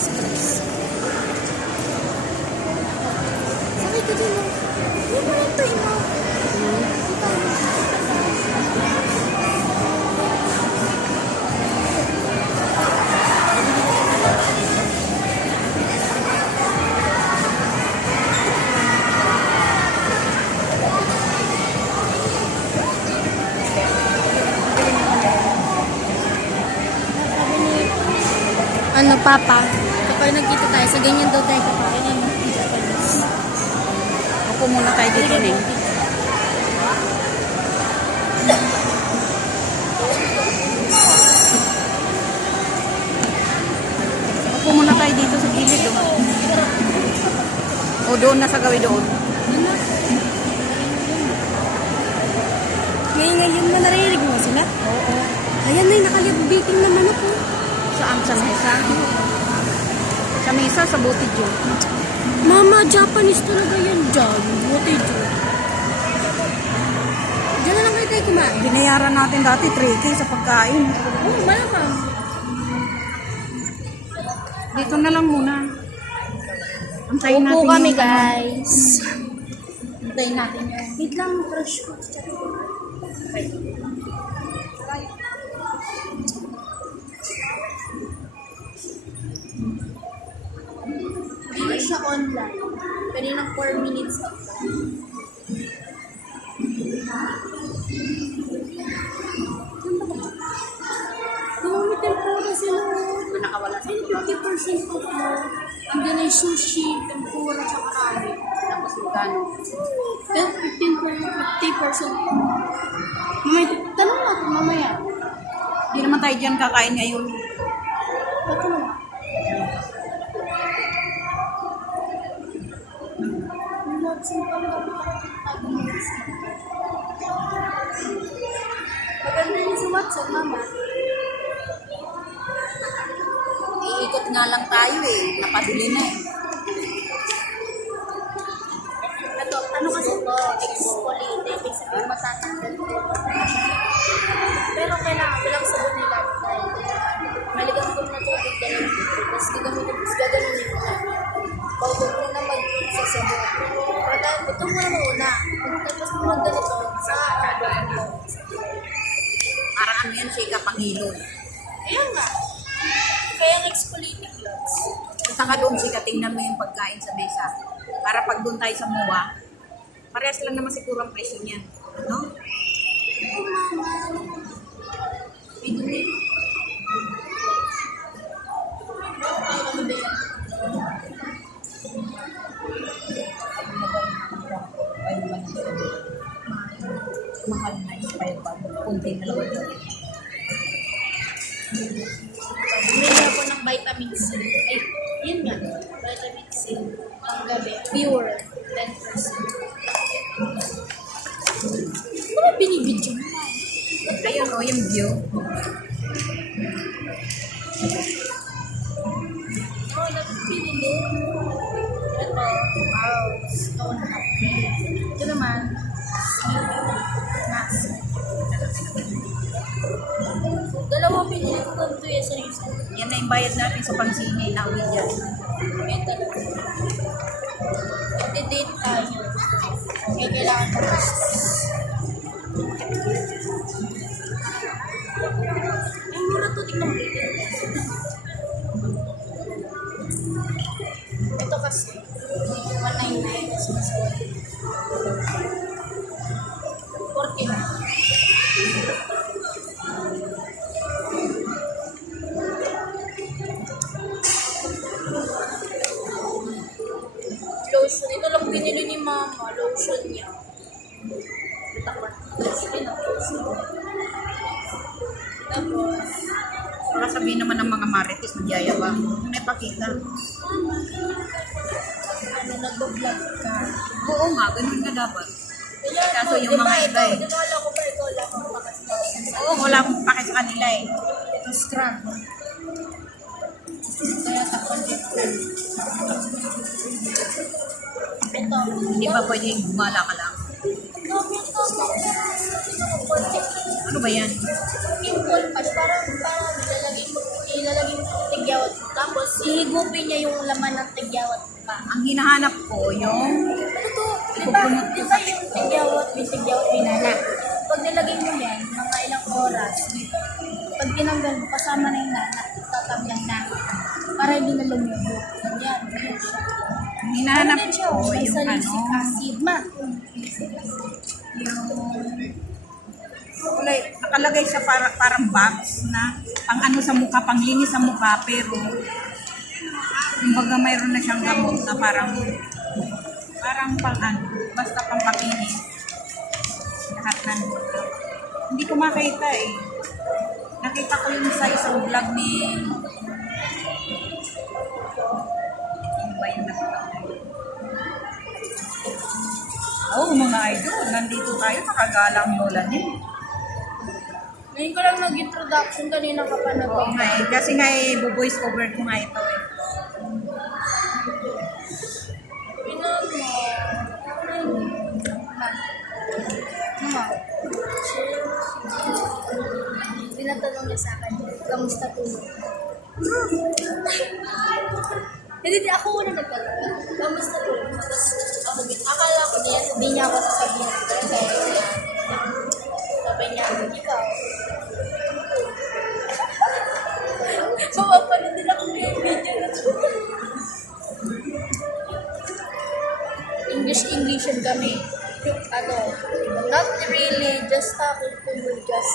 Express. Sakay ka dyan, oh. Hindi mo rin ito, ino. Ano, Papa? Kapag nagkita tayo, sa ganyan daw tayo kakain. Ano, Japanese. Ako muna tayo dito, Neng. Ako muna tayo dito sa gilid, oh. O doon na sa gawi doon. Ngayon na naririnig mo sila? Oo. Ayan na, nakalibiting naman ako. Saan? Sa mesa? Sa mesa, sa butidyo. Mama, Japanese talaga yan dyan. Buti dyan. Diyan na lang kayo tayo kumain. Binayaran natin dati 3K sa pagkain. Oo, malamang. Dito na lang muna. Antayin natin Upo kami, yung- guys. Antayin natin yun. Wait lang, crush ko. Hindi siya online. Pwede ng 4 minutes ako. May tempura sila. Nakawala sa May 50% off mo. Andiyan na yung sushi, tempura, tsaka ramen. tapos magkano. 50%. May tanong ako mamaya. Hindi naman tayo dyan kakain ngayon. Ito na. Maganda yung sa Watson, mama. Iikot nga lang tayo eh. Napabili na eh. Ito, ano kasi ito? Exfoliate. Ibig sabihin matatanggal. Pero kailangan bilang sabon nila. Maligang ko na tubig dahil tapos gagawin mo na. Bago mo na magsasabon. Pero ito mo na muna. Tapos mo ganito sa sabon mo. Parang ano yan siya kapangilong. Ayan nga. Kaya ang exfoliating gloves. Punta ka doon siya, tingnan mo yung pagkain sa mesa. Para pag doon tayo sa MOA, parehas lang naman siguro ang presyo niyan. No? Oh, mama. Ito na. Ano ba yan? Mahal na expire pa. Kunti na lang ito. Bumili ako ng vitamin C. Ay, yun nga. Vitamin C. Panggabi. Pure. 10%. Ano binibidyo mo? Ayun o, yung view. Oo, napipili. Ito. Wow. Stone up. Ito naman. Mask. Dalawang pinili ko ganito yung sa isa. Yan na yung bayad natin sa pangsini. Nauwi dyan. Metal. Nagde-date tayo. Kaya kailangan ko gastos. Ay, mura to. Tingnan mo dito. Ito kasi. 199. Kasi mas 40 na. Lotion. Ito lang binili ni mama. Lotion niya. Bitakot. Lotion na. Tapos, Baka sabihin naman ng mga marites, magyayabang. May pakita. ano, nag-vlog ka. Oo nga, ganun nga dapat. Kaya, Kaso yung mga iba eh. Dinala ko pa ito. Wala akong pakasigaw. Oo, wala akong pake sa kanila eh. Ito, scrub. Kaya takpan dito. Ito. Hindi ba pwedeng gumala ka lang? Ano ba yan? Pimple patch. Parang ilalagay mo tigyaw. Tapos, hihigupin niya yung laman ng tigyawat pa. Ang hinahanap ko yung Ano to? Ipupunot ko Di sa ba yung tigyawat binala? Pag nilagay mo yan, mga ilang oras dito, pag tinanggal mo, kasama na yung nana, tatanggal na. Para hindi na lumubo. Ganyan, ganyan siya. ang hinahanap Ano din siya? ko May yung ano, salicylic acid, ma. yung kulay, nakalagay siya parang box na pang ano sa mukha, pang linis sa mukha, pero kumbaga mayroon na siyang gamot na parang pang ano, basta pang pakinis. Lahat ng hindi ko makita eh. Nakita ko yung sa isang vlog ni ano ba yung nakita ko? Oh, mga idol, nandito tayo, nakagalang lola niya. Ngayon ko lang nag-introduction, kanina ka pa Oo nga eh, kasi nga eh, voice over ko nga ito eh. Pinon mo. Ma. Tinatanong niya sa akin, kamusta tulog? Hindi, ako muna nagtanong. Kamusta tulog? Tapos ako, akala ko na yan, hindi niya ako sasabihin. Kasi, sabi niya, ikaw. Mapapanood din ako may video na to. English kami. Ano, not really just talking to you, just